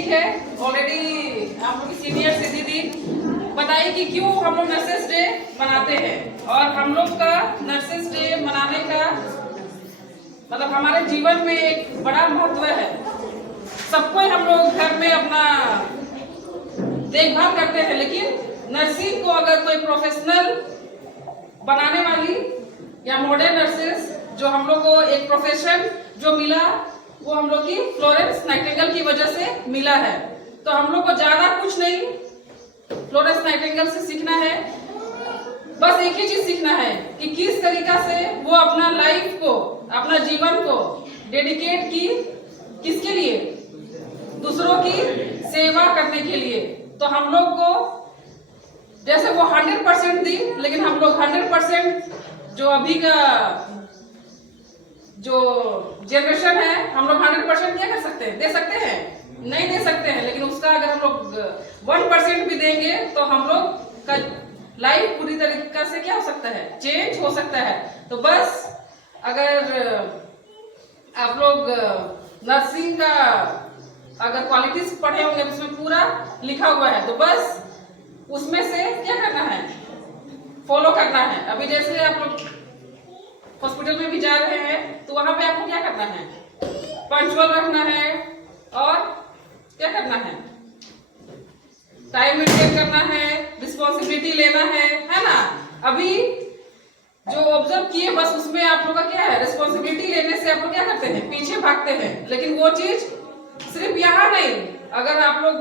ठीक है, ऑलरेडी आप लोग की सीनियर से दीदी बताइए कि क्यों हम लोग नर्सेस डे मनाते हैं। और हम लोग का नर्सेस डे मनाने का मतलब हमारे जीवन में एक बड़ा महत्व है। सबको हम लोग घर में अपना देखभाल करते हैं, लेकिन नर्सिंग को अगर कोई प्रोफेशनल बनाने वाली या मॉडर्न नर्सेस जो हम लोग को एक प्रोफेशन जो मिला वो हम लोग की फ्लोरेंस नाइटिंगेल की वजह से मिला है। तो हम लोग को ज्यादा कुछ नहीं फ्लोरेंस नाइटिंगेल से सीखना है, बस एक ही चीज सीखना है कि किस तरीका से वो अपना लाइफ को अपना जीवन को डेडिकेट की किसके लिए, दूसरों की सेवा करने के लिए। तो हम लोग को जैसे वो 100% दी, लेकिन हम लोग 100% जो अभी का जो जनरेशन है हम लोग 100% क्या कर सकते हैं, दे सकते हैं, नहीं दे सकते हैं। लेकिन उसका अगर हम लोग 1% भी देंगे तो हम लोग का लाइफ पूरी तरीके से क्या हो सकता है, चेंज हो सकता है। तो बस अगर आप लोग नर्सिंग का अगर क्वालिटीज पढ़े होंगे तो उसमें पूरा लिखा हुआ है, तो बस उसमें से क्या करना है, फॉलो करना है। अभी जैसे आप लोग हॉस्पिटल में भी जा रहे हैं तो वहां पे आपको क्या करना है, पंक्चुअल रहना है और क्या करना है, टाइम मेंटेन करना है, रिस्पॉन्सिबिलिटी लेना है ना। अभी जो ऑब्जर्व किए बस उसमें आप लोग का क्या है, रिस्पॉन्सिबिलिटी लेने से आप लोग क्या करते हैं, पीछे भागते हैं। लेकिन वो चीज सिर्फ यहाँ नहीं, अगर आप लोग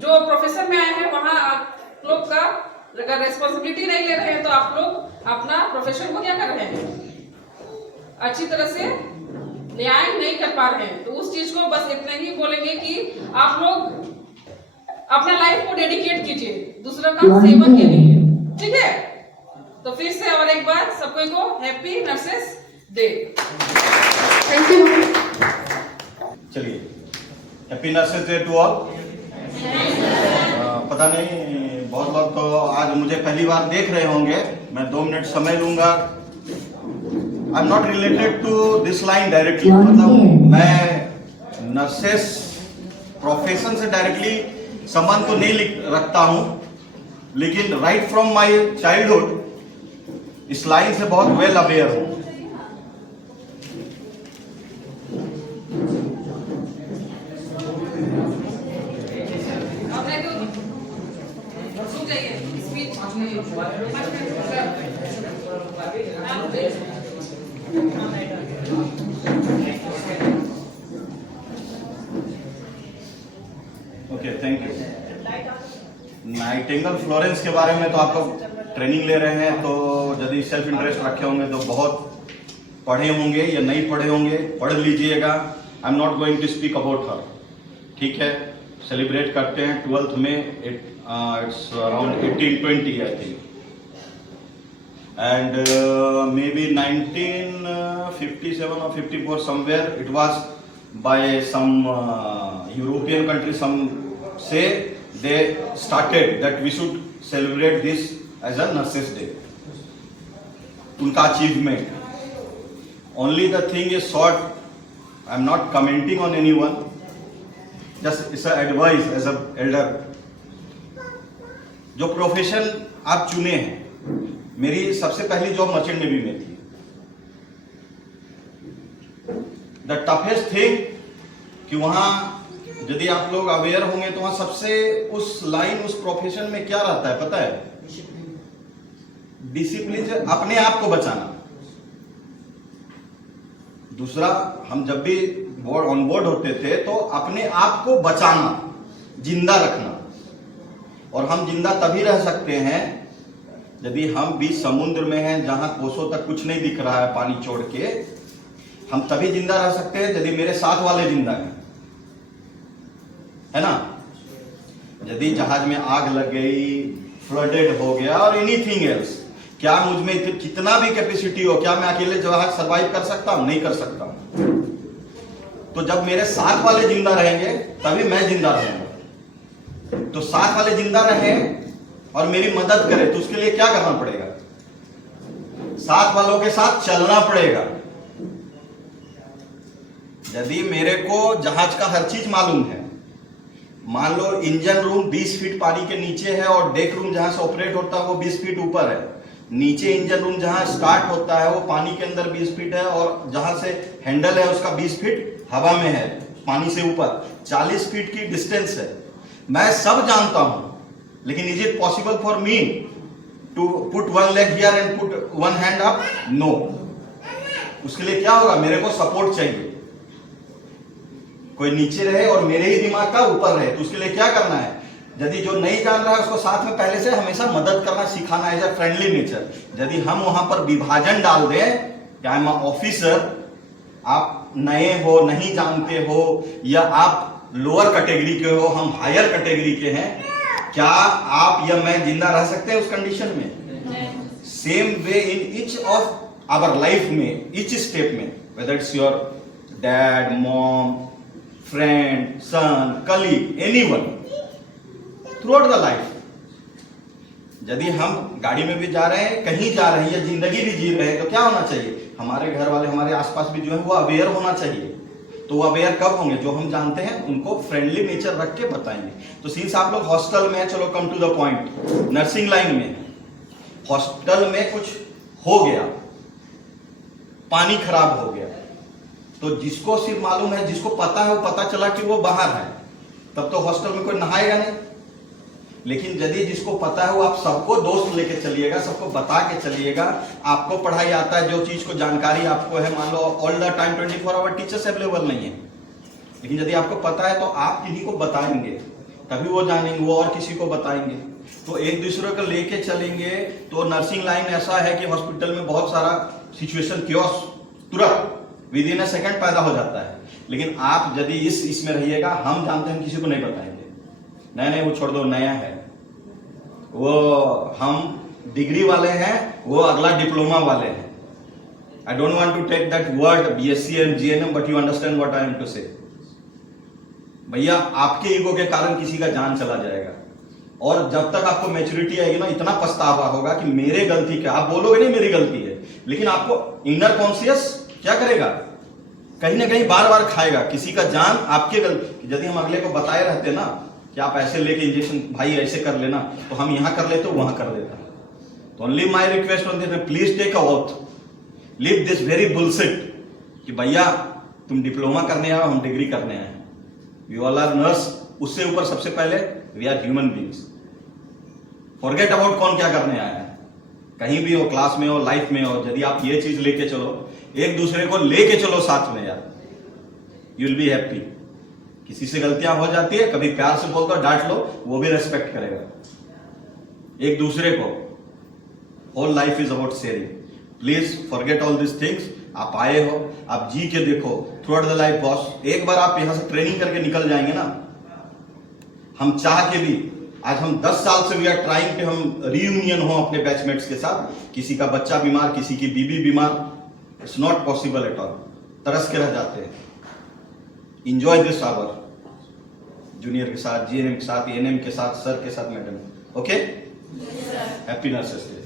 जो प्रोफेशन में आए हैं वहां आप लोग का अगर रिस्पॉन्सिबिलिटी नहीं ले रहे हैं तो आप लोग अपना प्रोफेशन को क्या कर रहे हैं, अच्छी तरह से न्याय नहीं कर पा रहे हैं। तो उस चीज को बस इतना ही बोलेंगे कि आप लोग अपना लाइफ को डेडिकेट कीजिए दूसरों का सेवा के लिए, ठीक है। तो फिर से और एक बार सबको को happy nurses day. Thank you. चलिए, happy nurses day to all. पता नहीं बहुत लोग तो आज मुझे पहली बार देख रहे होंगे, मैं 2 मिनट समय लूंगा। I am not related to this line directly, मतलब मैं नर्सेस प्रोफेशन से डायरेक्टली संबंध तो नहीं रखता हूं, लेकिन राइट फ्रॉम माय चाइल्डहुड इस लाइन से बहुत वेल अवेयर हूं। Okay, thank you. Nightingale Florence के बारे में तो आप लोग ट्रेनिंग ले रहे हैं, तो यदि सेल्फ इंटरेस्ट रखे होंगे तो बहुत पढ़े होंगे या नहीं पढ़े होंगे, पढ़ लीजिएगा। I am not going to speak about her, ठीक है। सेलिब्रेट करते हैं 12th में, it's around 1820 I think, and maybe 1957 or 54 somewhere it was by some European country. Some say they started that we should celebrate this as a nurses day. उनका achievement. Only the thing is short. I am not commenting on anyone. Just it's a advice as a elder. जो profession आप चुने हैं, मेरी सबसे पहली job merchant navy में थी। द टफेस्ट थिंग कि वहां यदि आप लोग अवेयर होंगे तो वहां सबसे उस लाइन उस प्रोफेशन में क्या रहता है पता है, डिसिप्लिन से अपने आप को बचाना। दूसरा, हम जब भी ऑन बोर्ड होते थे तो अपने आप को बचाना, जिंदा रखना। और हम जिंदा तभी रह सकते हैं यदि हम बीच समुद्र में हैं जहां कोसों तक कुछ नहीं दिख रहा है पानी छोड़ के। हम तभी जिंदा रह सकते हैं यदि मेरे साथ वाले जिंदा हैं, है ना। यदि जहाज में आग लग गई, फ्लडेड हो गया और एनीथिंग एल्स, क्या मुझ में कितना भी कैपेसिटी हो, क्या मैं अकेले जहाज सर्वाइव कर सकता हूं? नहीं कर सकता हूं। तो जब मेरे साथ वाले जिंदा रहेंगे तभी मैं जिंदा रहूंगा। तो साथ वाले जिंदा रहे और मेरी मदद करे तो उसके लिए क्या करना पड़ेगा, साथ वालों के साथ चलना पड़ेगा। यदि मेरे को जहाज का हर चीज मालूम है, मान लो इंजन रूम 20 फीट पानी के नीचे है और डेक रूम जहां से ऑपरेट होता है वो 20 फीट ऊपर है। नीचे इंजन रूम जहां स्टार्ट होता है वो पानी के अंदर 20 फीट है और जहां से हैंडल है उसका 20 फीट हवा में है, पानी से ऊपर 40 फीट की डिस्टेंस है। मैं सब जानता हूं, लेकिन is it possible for me to put one leg here and put one hand up? No. उसके लिए क्या होगा, मेरे को सपोर्ट चाहिए, कोई नीचे रहे और मेरे ही दिमाग का ऊपर रहे। तो उसके लिए क्या करना है, यदि जो नहीं जान रहा है उसको साथ में पहले से हमेशा मदद करना सिखाना है, फ्रेंडली नेचर। यदि हम वहां पर विभाजन डाल दें कि आई एम ऑफिसर, आप नए हो, नहीं जानते हो, या आप लोअर कैटेगरी के हो, हम हायर कैटेगरी के हैं, क्या आप या मैं जिंदा रह सकते हैं उस कंडीशन में? Same way in each of our life में, ईच स्टेप में, whether it's your dad, mom, friend, son, colleague, anyone, throughout the life. यदि हम गाड़ी में भी जा रहे हैं, कहीं जा रहे हैं या जिंदगी भी जी रहे हैं, तो क्या होना चाहिए, हमारे घर वाले, हमारे आसपास भी जो है वो अवेयर होना चाहिए। तो वो अवेयर कब होंगे, जो हम जानते हैं उनको फ्रेंडली नेचर रख के बताएंगे। तो सिंस आप लोग हॉस्टल में है, चलो come to the point, nursing line में है, हॉस्टल में कुछ हो गया, पानी खराब हो गया, तो जिसको सिर्फ मालूम है, जिसको पता है, वो पता चला कि वो बाहर है, तब तो हॉस्टल में कोई नहाएगा नहीं। लेकिन यदि जिसको पता है वो आप सबको दोस्त लेके चलिएगा, सबको बता के चलिएगा, आपको पढ़ाई आता है, जो चीज को जानकारी आपको है, मान लो all the time 24 hour teachers available नहीं है, लेकिन यदि आपको पता है तो आप किन्हीं को बताएंगे, तभी वो जानेंगे, वो और किसी को बताएंगे। तो एक दूसरे को लेके चलेंगे। तो नर्सिंग लाइन ऐसा है कि हॉस्पिटल में बहुत सारा सिचुएशन क्योस तुरंत विद इन अ सेकंड पैदा हो जाता है। लेकिन आप यदि इसमें रहिएगा, हम जानते हैं, हम किसी को नहीं बताएंगे, नहीं वो छोड़ दो, नया है, वो हम डिग्री वाले हैं, वो अगला डिप्लोमा वाले हैं। I don't want to take that word BSc and GNM, but you understand what I am to say. भैया आपके ईगो के कारण किसी का जान चला जाएगा, और जब तक आपको मैच्योरिटी आएगी ना, इतना पछतावा होगा कि मेरे गलती क्या, आप बोलोगे नहीं मेरी गलती है, लेकिन आपको इनर कॉन्शियस क्या करेगा, कहीं ना कहीं बार बार खाएगा किसी का जान, आपके गलती। यदि हम अगले को बताए रहते ना कि आप ऐसे लेके इंजेक्शन, भाई ऐसे कर लेना, तो हम यहां कर लेते, वहां कर लेता। तो only my request on this, please take a oath, leave this very bullshit कि भैया तुम डिप्लोमा करने आए, हम डिग्री करने आए, वी ऑल आर नर्स। उससे ऊपर सबसे पहले we are human beings. Forget about कौन क्या करने आया है, कहीं भी हो, क्लास में हो, लाइफ में हो, यदि आप ये चीज लेके चलो, एक दूसरे को लेके चलो साथ में, यार यू विल बी हैप्पी। किसी से गलतियां हो जाती है, कभी प्यार से बोल दो, डांट लो, वो भी रेस्पेक्ट करेगा एक दूसरे को। Whole life is about sharing. Please forget all this things. आप आए हो, आप जी के देखो throughout the life boss. एक बार आप यहां से ट्रेनिंग करके निकल जाएंगे ना, हम चाह के भी, आज हम 10 साल से वी आर ट्राइंग कि हम रीयूनियन हो अपने बैचमेट्स के साथ, किसी का बच्चा बीमार, किसी की बीबी बीमार, it's not possible at all, तरस के रह जाते हैं। इंजॉय दिस आवर, जूनियर के साथ, GNM के साथ, ANM के साथ, सर के साथ, madam. Okay, happy nurses day.